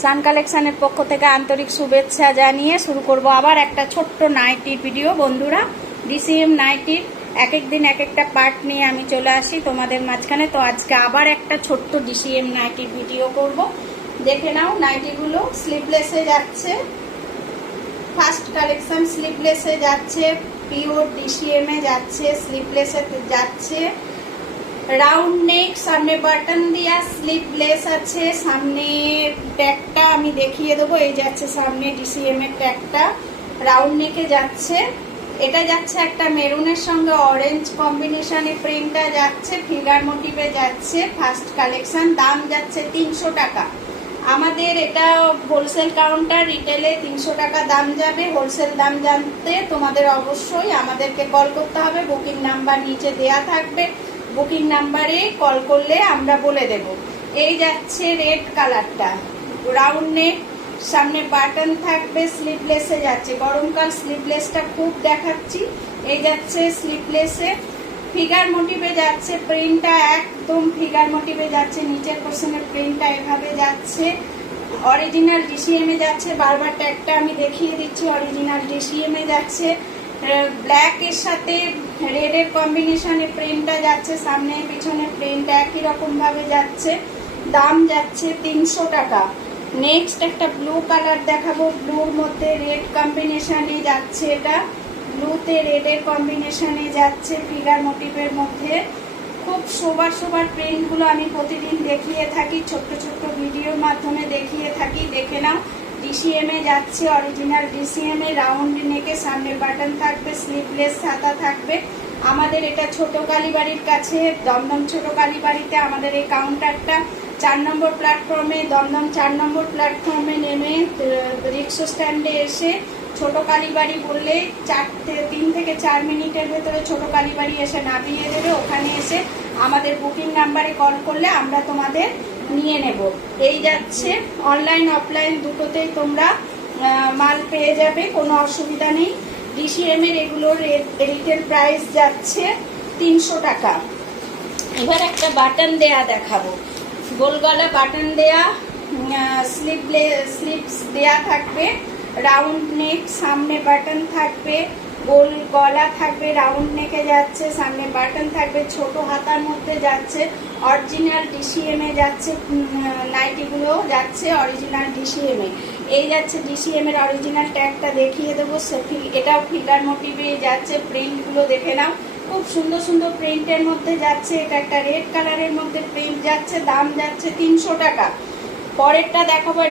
সান কালেকশনের পক্ষ থেকে আন্তরিক শুভেচ্ছা জানিয়ে শুরু করব আবার একটা ছোট্ট নাইটির ভিডিও। বন্ধুরা, ডিসিএম নাইটির এক এক দিন এক একটা পার্ট নিয়ে আমি চলে আসি তোমাদের মাঝখানে। তো আজকে আবার একটা ছোট্ট ডিসিএম নাইটির ভিডিও করব। দেখে নাও, নাইটিগুলো স্লিভলেসে যাচ্ছে, ফার্স্ট কালেকশন স্লিভলেসে যাচ্ছে, পিওর ডিসিএমে যাচ্ছে, স্লিভলেসে যাচ্ছে, রাউন্ড নেক, সামনে বাটন দিয়া, স্লিভলেস আছে, সামনে ট্যাগটা আমি দেখিয়ে দেবো। এই যাচ্ছে সামনে ডিসিএম এর ট্যাগটা, রাউন্ড নেকে যাচ্ছে। এটা যাচ্ছে একটা মেরুনের সঙ্গে অরেঞ্জ কম্বিনেশনে, প্রিন্টটা যাচ্ছে, ফিগার মোটিভে যাচ্ছে, ফার্স্ট কালেকশন। দাম যাচ্ছে 300 টাকা। আমাদের এটা হোলসেল কাউন্টার, রিটেলে 300 টাকা দাম যাবে। হোলসেল দাম জানতে তোমাদের অবশ্যই আমাদেরকে কল করতে হবে। বুকিং নাম্বার নিচে দেয়া থাকবে, বুকিং নাম্বারে কল করলে আমরা বলে দেব। এই যাচ্ছে রেড কালারটা, রাউন্ড নেক, সামনে বাটন থাকবে, স্লিভলেসে যাচ্ছে। গরমকাল স্লিভলেসটা খুব দেখাচ্ছি। এই যাচ্ছে স্লিভলেসে, ফিগার মোটিভে যাচ্ছে, প্রিন্টটা একদম ফিগার মোটিভে যাচ্ছে, নিচের পোর্শনের প্রিন্টটা এভাবে যাচ্ছে। অরিজিনাল ডিসিএম এ যাচ্ছে, বারবার ট্যাগটা আমি দেখিয়ে দিচ্ছি। অরিজিনাল ডিসিএম এ যাচ্ছে, ব্ল্যাক এর সাথে রেড এর কম্বিনেশনে প্রিন্টটা যাচ্ছে, সামনে পিছনে প্রিন্ট একই রকম ভাবে যাচ্ছে। দাম যাচ্ছে 300 টাকা। নেক্সট একটা ব্লু কালার দেখাবো, ব্লুর মধ্যে রেড কম্বিনেশনে যাচ্ছে, এটা ব্লুতে রেড এর কম্বিনেশনে যাচ্ছে, ফিগার মোটিভের মধ্যে। খুব সোবার প্রিন্টগুলো আমি প্রতিদিন দেখিয়ে থাকি, ছোট্ট ছোট্ট ভিডিওর মাধ্যমে দেখিয়ে থাকি। দেখে নাও, ডিসিএম এ যাচ্ছে, অরিজিনাল ডিসিএম এ, রাউন্ড নেকে, সামনে বাটন থাকবে, স্লিভলেস ছাতা থাকবে। আমাদের এটা ছোট কালীবাড়ির কাছে, দমদম ছোট কালীবাড়িতে আমাদের এই কাউন্টারটা। 4 নম্বর প্ল্যাটফর্মে, দমদম 4 নম্বর প্ল্যাটফর্মে নেমে রিক্সা স্ট্যান্ডে এসে ছোট কালীবাড়ি বললে 3 থেকে 4 মিনিটের ভেতরে ছোট কালীবাড়ি এসে নামিয়ে দেবে। ওখানে এসে আমাদের বুকিং নাম্বারে কল করলে আমরা তোমাদের নিয়ে নেব। এই যাচ্ছে, অনলাইন অফলাইন দুটোতেই তোমরা মাল পেয়ে যাবে, কোনো অসুবিধা নেই। ডিসিএম এর এগুলোর রিটেল প্রাইস যাচ্ছে 300 টাকা। এবার একটা বাটন দেয়া দেখাবো, গোল গলা বাটন দেয়া, স্লিভস দেয়া থাকবে, রাউন্ড নেক, সামনে বাটন থাকবে, গোল গলা থাকবে, রাউন্ড নেকে যাচ্ছে, সামনে বাটন থাকবে, ছোট হাতার মধ্যে যাচ্ছে, অরিজিনাল ডিসিএম এ যাচ্ছে। নাইটিগুলো যাচ্ছে অরিজিনাল ডিসিএম এ। এই যাচ্ছে ডিসিএম এর অরিজিনাল ট্যাগটা দেখিয়ে দেবো, এটাও ফিগার মোটিভে যাচ্ছে। প্রিন্টগুলো দেখে নাও, খুব সুন্দর সুন্দর প্রিন্টের মধ্যে যাচ্ছে। এটা একটা রেড কালারের মধ্যে প্রিন্ট যাচ্ছে, দাম যাচ্ছে 300 টাকা। পরেরটা দেখাবো,